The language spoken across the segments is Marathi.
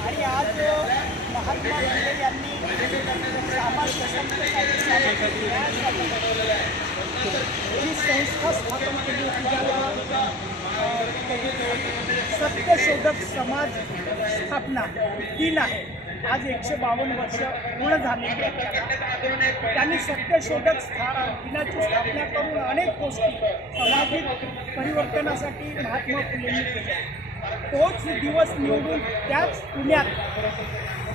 आणि आज महात्मा फुले यांनी सामाजिक समतेसाठी न्यायासाठी जी संस्था स्थापन केली सत्यशोधक समाज स्थापना तीन आहे. आज एकशे बावन्न वर्ष पूर्ण झाली. त्यांनी सत्यशोधक स्था दिनाची स्थापना करून अनेक गोष्टी सामाजिक परिवर्तनासाठी महात्मा फुलेंनी केल्या. तोच दिवस निवडून त्याच पुण्यात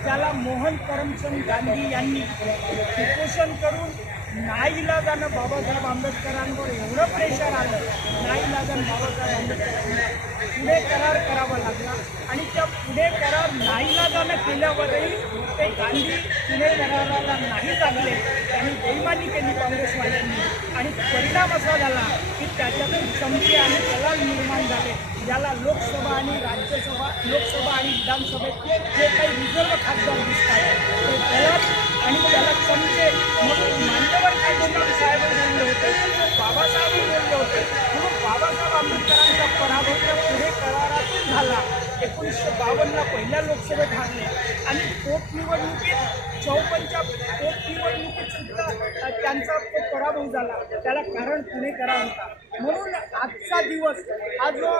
ज्याला मोहन करमचंद गांधी यांनी उपोषण करून नाईलाजानं बाबासाहेब आंबेडकरांवर एवढं प्रेशर आलं नाईलाजानं बाबासाहेब आंबेडकरांना पुढे करार करावा लागला. आणि त्या पुढे करार नाईलाजानं केल्यावरही ते गांधी पुणे कराराला नाही लागले त्यांनी बेईमानी केली काँग्रेसवाल्यांनी. आणि परिणाम असा झाला की त्याच्यातून चमचे आणि दलाल निर्माण झाले. ज्याला लोकसभा आणि राज्यसभा लोकसभा आणि विधानसभेत जे काही रिझर्व खासदार दिसतात ते दलाल आणि त्याला चमचे म्हणून मान्यवर कायदेकर साहेब बोलले होते बाबासाहेब बोलले होते. म्हणून बाबासाहेब आंबेडकरांचा पराभव पुढे करारातून झाला. एकोणीसशे बावन्नला पहिल्या लोकसभेत हारले. आणि पोटनिवडणुकीत चौपनच्या पोटनिवडणुकीत सुद्धा त्यांचा तो पराभव झाला. त्याला कारण पुणेकरा होता. म्हणून आजचा दिवस हा जो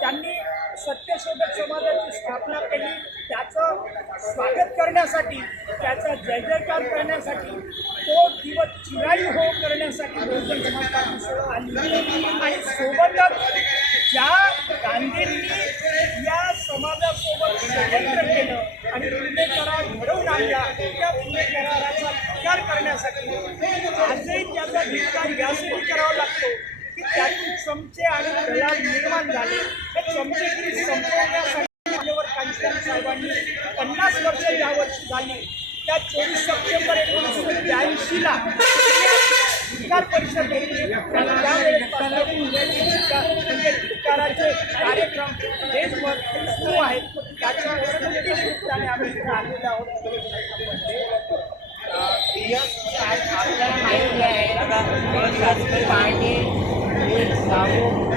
त्यांनी सत्यशोधक समाजाची स्थापना केली त्याचं स्वागत करण्यासाठी त्याचा जय जयकार करण्यासाठी तो दिवस चिराई हो करण्यासाठी बहुजन समाज पार्टी आली आणि सोबतच ज्या गांधींनी या समाजासोबत षडयंत्र केलं आणि पुणे करार घडवून आणला त्या पुणे कराराचा विचार करण्यासाठी. आजही त्याचा विचार यासाठी करावा लागतो की त्यातून चमचे आणि दलाल निर्माण झाले. हे चमचेगिरी संपवण्यासाठी मान्यवर कांचन साहेबांनी पन्नास वर्ष यावर्षी झाली. त्या चोवीस सप्टेंबर एकोणीसशे ब्याऐंशीला धिक्कार परिषद घेतली आणि त्यावेळेस कार्यक्रम देशभर सुरू आहेत त्याच्या निमित्ताने आम्ही आलेलो आहोत आपल्याला माहिती आहे की शासकीय पाणी ही सामूहिक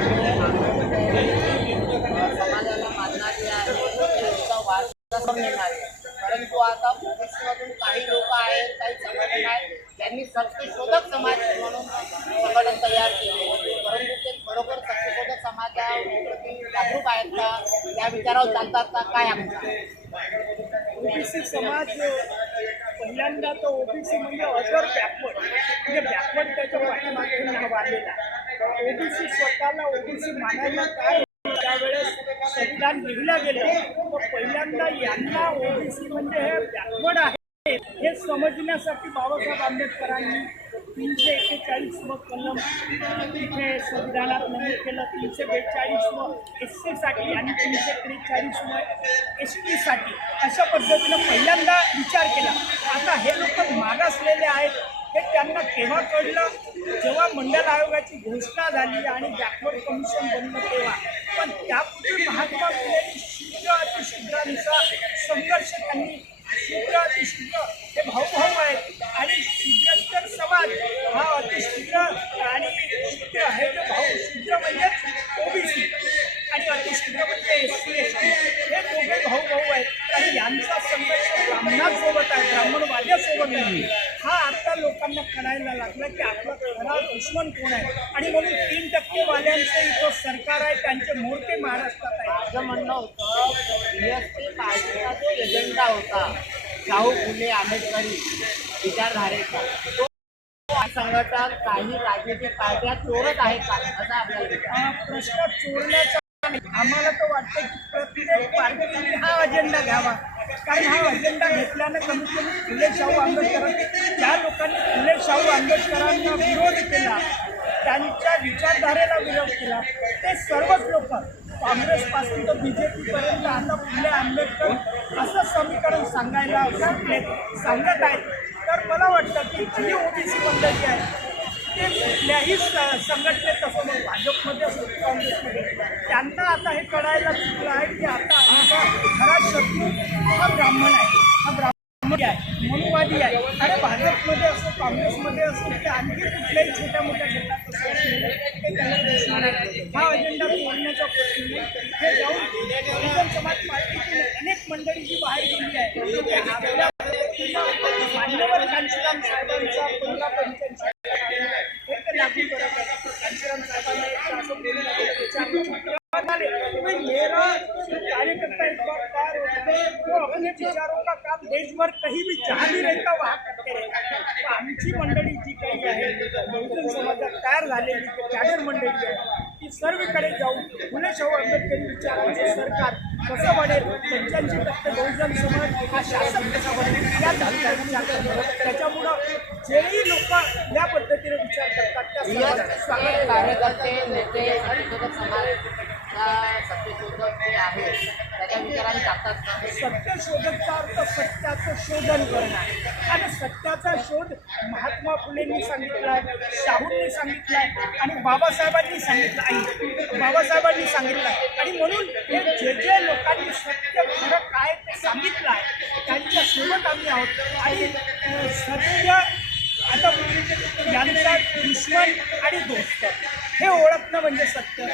समाजाला मानणारी आहे त्यांचा वारसा नेणार आहे परंतु आता ओबीसीमधून काही लोक आहेत काही संघटना आहेत त्यांनी सत्यशोधक समाज म्हणून संघटन तयार केले परंतु ते बरोबर सत्यशोधक समाजाप्रती जागरूक आहेत का? त्या विचारावर चालतात का? काय आमचं? ओबीसी समाज पहिल्यांदा तो ओबीसी म्हणजे अदर बॅकवर्ड म्हणजे बॅकवर्ड त्याच्या पाठीमागे वाढलेला ओबीसी स्वतःला ओबीसी मानायला काय त्यावेळेस संविधान लिहिलं गेलं. तर पहिल्यांदा यांना ओबीसी म्हणजे हे बॅकवर्ड आहे. हे समजण्यासाठी बाबासाहेब आंबेडकरांनी तीनशे एक्केचाळीस व कलम तिथे संविधानात नमूद केलं तीनशे बेचाळीस व एस सीसाठी आणि तीनशे त्रेचाळीस व एस टीसाठी अशा पद्धतीनं पहिल्यांदा विचार केला. आता हे लोक मागासलेले आहेत. हे त्यांना केव्हा कळलं? जेव्हा मंडल आयोगाची घोषणा झाली आणि बॅकवर्ड कमिशन बनलं तेव्हा. पण त्यापूर्वी महात्मा फुलेंनी शूद्र अतिशूद्रांचा संघर्ष त्यांनी शुद्ध अतिशुद्ध हे भाऊ लागला की आपला खरा दुश्मन कोण आहे? आणि म्हणून तीन टक्केवाल्यांचं इथं सरकार आहे त्यांचे मोर्चे महाराष्ट्रात आहे माझं म्हणणं होतं बीएसपी पार्टीचा जो एजेंडा होता शाहू फुले आंबेडकरी विचारधारेचा तो संघटन काही राजकीय पार्ट्या चोरत आहेत का? असं आपल्याला हा प्रश्न चोरण्याचा. आम्हाला तर वाटतं की प्रत्येक पार्टीने हा अजेंडा घ्यावा. कारण हा अजेंडा घेतल्यानं कमीत कमी फुले शाहू आंबेडकर ज्या लोकांनी फुले शाहू आंबेडकरांना विरोध केला. त्यांच्या विचारधारेला विरोध केला. ते सर्वच लोक काँग्रेसपासून तर बी जे पीपर्यंत आता फुले आंबेडकर असं समीकरण सांगायला सांगले सांगत आहेत. तर मला वाटतं की जी ओबीसी मंडळी आहे ते कुठल्याही संघटनेत असो मग भाजपमध्ये असो काँग्रेसमध्ये. त्यांना आता हे कळायला चुकलं आहे की आता आमचा खरा शत्रू हा ब्राह्मण आहे. हा ब्राह्मण आहे. मनुवादी आहे. आणि भाजपमध्ये असो काँग्रेसमध्ये असो ते आणखी कुठल्याही छोट्या मोठ्या गटात त्यांना हा अजेंडा तोडण्याचा प्रश्न नाही. इथे जाऊन बहुजन समाज पार्टीतील अनेक मंडळी जी बाहेर गेली आहे ते आपल्या पद्धतीनं मान्यवर कांशीराम साहेबांचा पंधरा पंच्याऐंशी हे ते लागू करत आहेत कांशीराम साहेबांना एक असं बोललं गेलं त्याच्या चित्रात आले भाई मेरा जो कार्यकर्ता इस बार तैयार होता है वो अपने विचारों का काम देश भर कहीं भी जहाँ भी रहता वहाँ करते रहता आमची मंडळी जी काही आहे बहुजन समाजात तयार झालेली कॅडर मंडळी आहे ती सर्वकडे जाऊन फुले शाहू आंबेडकरी विचारांचे सरकार कसं वाढेल पंच्याऐंशी टक्के बहुजन समाज हा शासन कसा वाढेल या धर्माचा विचार करतो त्याच्यामुळं जेही लोक या पद्धतीने विचार करतात त्या हे. कार्यकर्ते नेते समाजचा सत्यशोधक जे आहे त्याच्या विचारांनी टाकतात का? सत्य शोधकचा अर्थ सत्याचं शोधन करणं आणि सत्याचा शोध महात्मा फुलेंनी सांगितलं आहे शाहूंनी सांगितलं आहे आणि बाबासाहेबांनी सांगितलं आहे बाबासाहेबांनी सांगितलं आहे आणि म्हणून हे जे जे लोकांनी सत्य खरं काय ते सांगितलं आहे त्यांच्यासोबत आम्ही आहोत. आणि सत्य आता यांचा दुश्मन आणि दोस्त हे ओळखणं म्हणजे सत्य.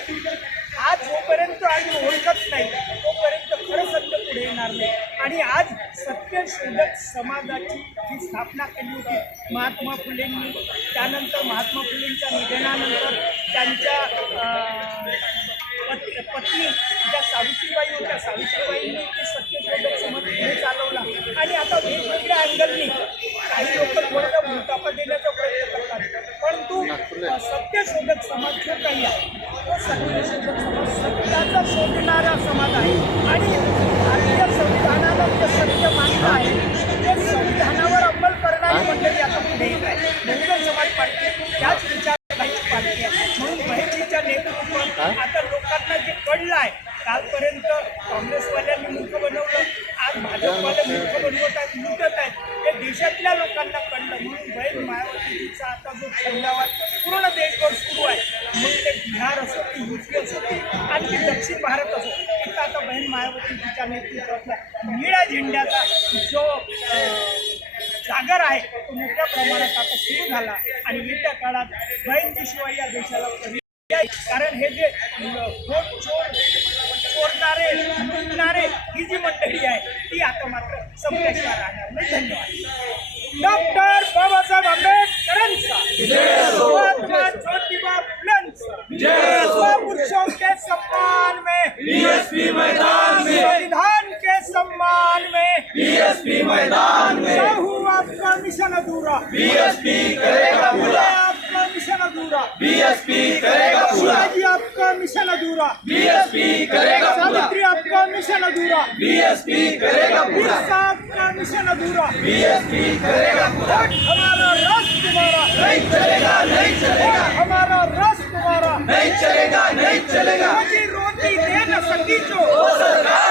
आज जोपर्यंत आम्ही ओळखत नाही तोपर्यंत खरं सत्य पुढे येणार नाही. आणि आज सत्य शोधक समाजाची ही स्थापना केली होती. महात्मा फुलेंनी त्यानंतर महात्मा फुलेंच्या निधनानंतर त्यांच्या अं, पत्नी ज्या सावित्रीबाई होत्या सावित्रीबाईंनी ते सत्यशोधक समज पुढे चालवला. आणि आता वेगवेगळ्या अँगलनी काही लोक थोडासा भूतापा देण्याचा प्रयत्न करतात. परंतु सत्यशोधक समाज जो काही आहे तो सत्यशोधक समाज सत्याचा शोधणारा समाज आहे. आणि भारतीय संविधानाला जे सत्य मानलं आहे बहुजन समाज पार्टी त्याच विचारधाराची पार्टी आहे. म्हणून बहिणीच्या नेतृत्वात आता लोकांना जे कळलं आहे कालपर्यंत काँग्रेसवाल्यांनी मूर्ख बनवलं आज भाजपवाले मूर्ख बनवत आहेत लुटत आहेत हे देशातल्या लोकांना कळलं. म्हणून बहीण मायावतीचा आता जो छंदावाद पूर्ण देशभर सुरू आहे. मग ते बिहार असो की युपी असो की आणखी दक्षिण भारत असो तिथं आता बहीण मायावतीच्या नेतृत्वातला निळ्या झेंड्याचा जो जागर आहे तो मोठ्या प्रमाणात आता सुरू झाला आणि येत्या काळात बहीणजीशिवाय या देशाला कारण हे जे वोट चोर चोरणारे लुटणारे ही जी मंडळी आहे ती आता मात्र संपल्याशिवाय राहणार. नाही धन्यवाद. डॉक्टर बाबासाहेब आंबेडकरांचा. ज्योतिबा फुलेंचा स्वपुरुषों के सम्मान में बीएसपी मैदान में. संविधान के सम्मान में मैदान बीएसपी करेगा पूरा। आपका मिशन अधूरा। बीएसपी करेगा पूरा। आपका मिशन अधूरा। बीएसपी करेगा पूरा। हमारा राष्ट्र तुम्हारा नहीं चलेगा नहीं चलेगा। हमारा राष्ट्र तुम्हारा नहीं चलेगा नहीं चलेगा। रोटी दे न सकी जो सरकार।